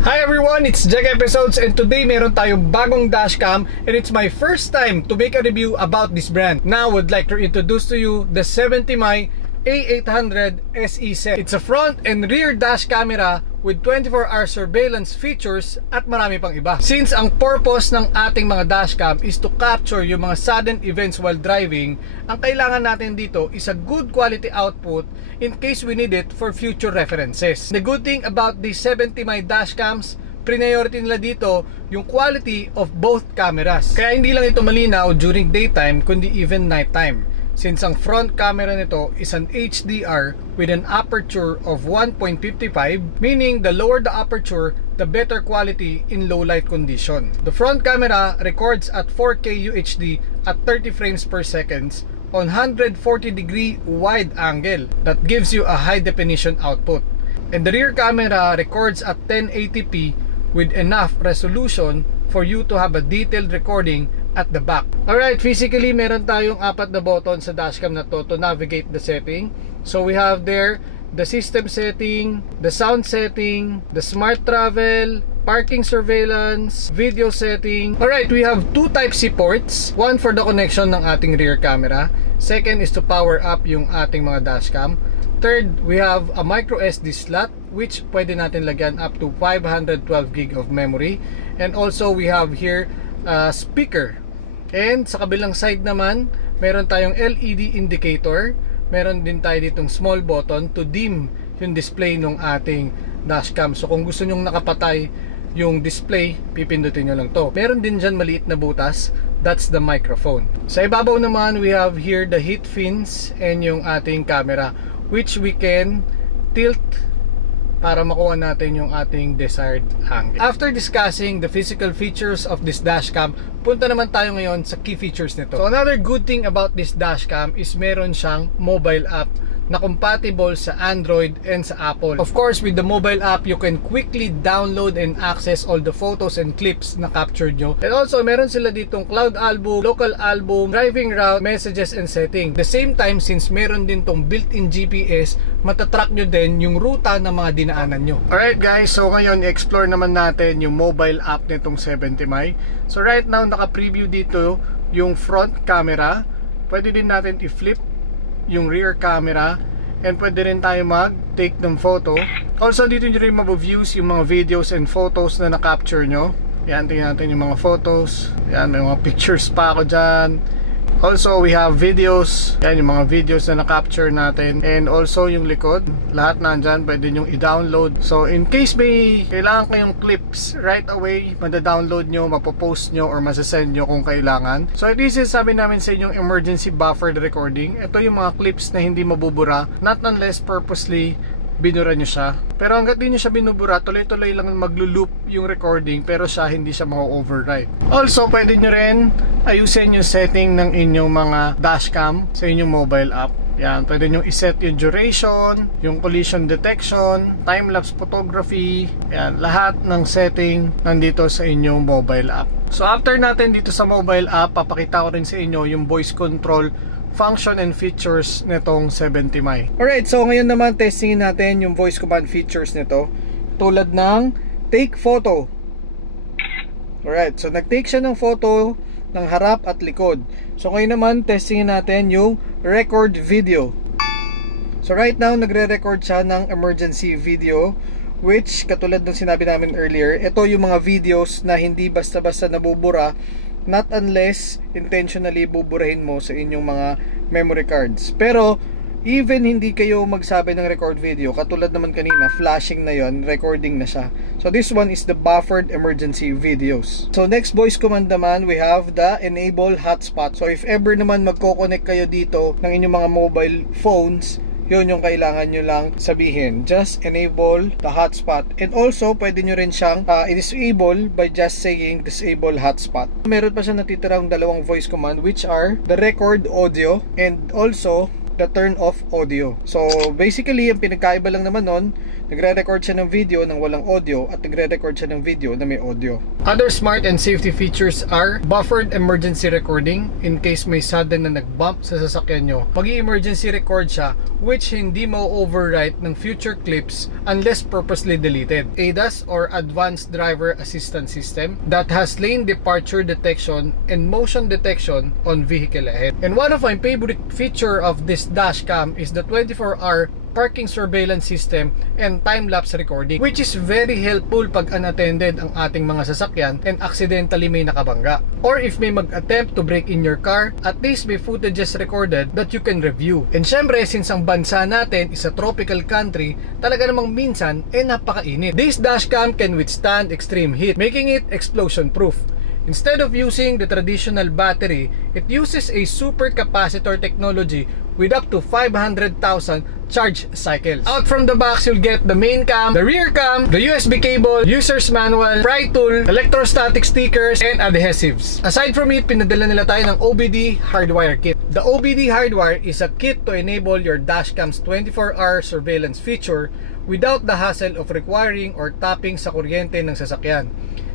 Hi everyone, it's Jag Episodes and today meron tayong bagong dashcam and it's my first time to make a review about this brand. Now I would like to introduce to you the 70mai A800 SE set. It's a front and rear dash camera with 24-hour surveillance features at marami pang iba. Since ang purpose ng ating mga dashcam is to capture yung mga sudden events while driving, ang kailangan natin dito is a good quality output in case we need it for future references. The good thing about these 70mai dashcams, priority nila dito yung quality of both cameras. Kaya hindi lang ito malinaw during daytime kundi even nighttime. Since ang front camera nito is an HDR with an aperture of 1.55, meaning the lower the aperture, the better quality in low light condition. The front camera records at 4K UHD at 30 frames per second on 140-degree wide angle that gives you a high definition output. And the rear camera records at 1080p with enough resolution for you to have a detailed recording at the back. Alright, physically meron tayong apat na button sa dashcam na to navigate the setting. So we have there the system setting, the sound setting, the smart travel, parking surveillance, video setting. Alright, we have two Type-C ports. One for the connection ng ating rear camera. Second is to power up yung ating mga dashcam. Third, we have a micro SD slot which pwede natin lagyan up to 512 gig of memory. And also we have here a speaker. And sa kabilang side naman, meron tayong LED indicator. Meron din tayo ditong small button to dim yung display ng ating dashcam. So kung gusto nyong nakapatay yung display, pipindutin nyo lang to. Meron din dyan maliit na butas. That's the microphone. Sa ibabaw naman, we have here the heat fins and yung ating camera, which we can tilt para makuha natin yung ating desired angle. After discussing the physical features of this dashcam, punta naman tayo ngayon sa key features nito. So another good thing about this dashcam is meron siyang mobile app na compatible sa Android and sa Apple. Of course, with the mobile app, you can quickly download and access all the photos and clips na captured nyo. And also, meron sila ditong cloud album, local album, driving route, messages, and setting. The same time, since meron din tong built-in GPS, matatrack nyo din yung ruta ng mga dinaanan nyo. Alright guys, so ngayon, i-explore naman natin yung mobile app nitong 70mai. So right now, naka-preview dito yung front camera. Pwede din natin i-flip yung rear camera and pwede rin tayo mag-take ng photo. Also dito nyo rin mabuviews yung mga videos and photos na na-capture nyo. Yan, tingnan natin yung mga photos. Yan, may mga pictures pa ako dyan. Also, we have videos. Yan, yung mga videos na na-capture natin. And also, yung likod. Lahat nandyan. Pwede nyong i-download. So, in case may kailangan kayong clips, right away, mada-download nyo, mapopost nyo, or masasend nyo kung kailangan. So, this is sabi namin sa inyong emergency buffered recording. Ito yung mga clips na hindi mabubura. Not unless purposely binura nyo siya. Pero hanggat di nyo siya binubura, tuloy-tuloy lang maglo-loop yung recording, pero siya hindi siya ma-override. Also, pwede nyo rin ayusin yung setting ng inyong mga dashcam sa inyong mobile app. Yan, pwede nyo iset yung duration, yung collision detection, time-lapse photography, yan, lahat ng setting nandito sa inyong mobile app. So after natin dito sa mobile app, papakita ko rin sa inyo yung voice control function and features nitong 70mai. Alright, so ngayon naman testingin natin yung voice command features nito. Tulad ng take photo. Alright, so nag-take siya ng photo ng harap at likod. So ngayon naman testingin natin yung record video. So right now nagre-record siya ng emergency video, which katulad ng sinabi namin earlier, ito yung mga videos na hindi basta-basta nabubura, not unless intentionally buburahin mo sa inyong mga memory cards. Pero even hindi kayo magsabi ng record video, katulad naman kanina, flashing na yon, recording na siya. So this one is the buffered emergency videos. So next voice command naman, we have the enable hotspot. So if ever naman magko-connect kayo dito ng inyong mga mobile phones, yun yung kailangan nyo lang sabihin. Just enable the hotspot. And also, pwede nyo rin siyang i-disable by just saying disable hotspot. Meron pa siya natitirang dalawang voice command, which are the record audio and also the turn off audio. So basically, ang pinagkaiba lang naman nun, nagre-record siya ng video nang walang audio at nagre-record siya ng video na may audio. Other smart and safety features are buffered emergency recording in case may sudden na nag-bump sa sasakyan nyo. Mag-i-emergency record siya which hindi mo-overwrite ng future clips unless purposely deleted. ADAS or Advanced Driver Assistance System that has lane departure detection and motion detection on vehicle ahead. And one of my favorite feature of this dash cam is the 24-hour parking surveillance system and time-lapse recording, which is very helpful pag unattended ang ating mga sasakyan and accidentally may nakabangga. Or if may mag-attempt to break in your car, at least may footages recorded that you can review. And syempre, since ang bansa natin is a tropical country, talaga namang minsan napakainit. This dashcam can withstand extreme heat, making it explosion proof. Instead of using the traditional battery, it uses a supercapacitor technology with up to 500,000 charge cycles. Out from the box, you'll get the main cam, the rear cam, the USB cable, user's manual, pry tool, electrostatic stickers, and adhesives. Aside from it, pinadala nila tayo ng OBD hardwire kit. The OBD hardwire is a kit to enable your dashcam's 24-hour surveillance feature without the hassle of requiring or tapping sa kuryente ng sasakyan.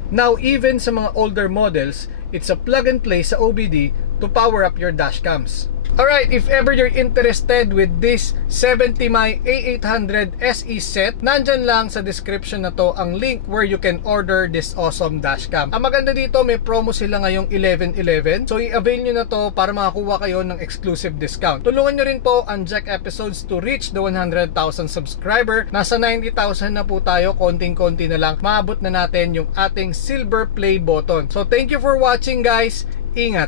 Now, even sa mga older models, it's a plug and play sa OBD to power up your dashcams. Alright, if ever you're interested with this 70My A800 SE set, nandyan lang sa description na to ang link where you can order this awesome dashcam. Ang maganda dito, may promo sila ngayong 11/11, so i-avail nyo na to para makakuha kayo ng exclusive discount. Tulungan nyo rin po ang Jack Episodes to reach the 100,000 subscriber. Nasa 90,000 na po tayo, konting-konti na lang. Maabot na natin yung ating silver play button. So thank you for watching guys, ingat!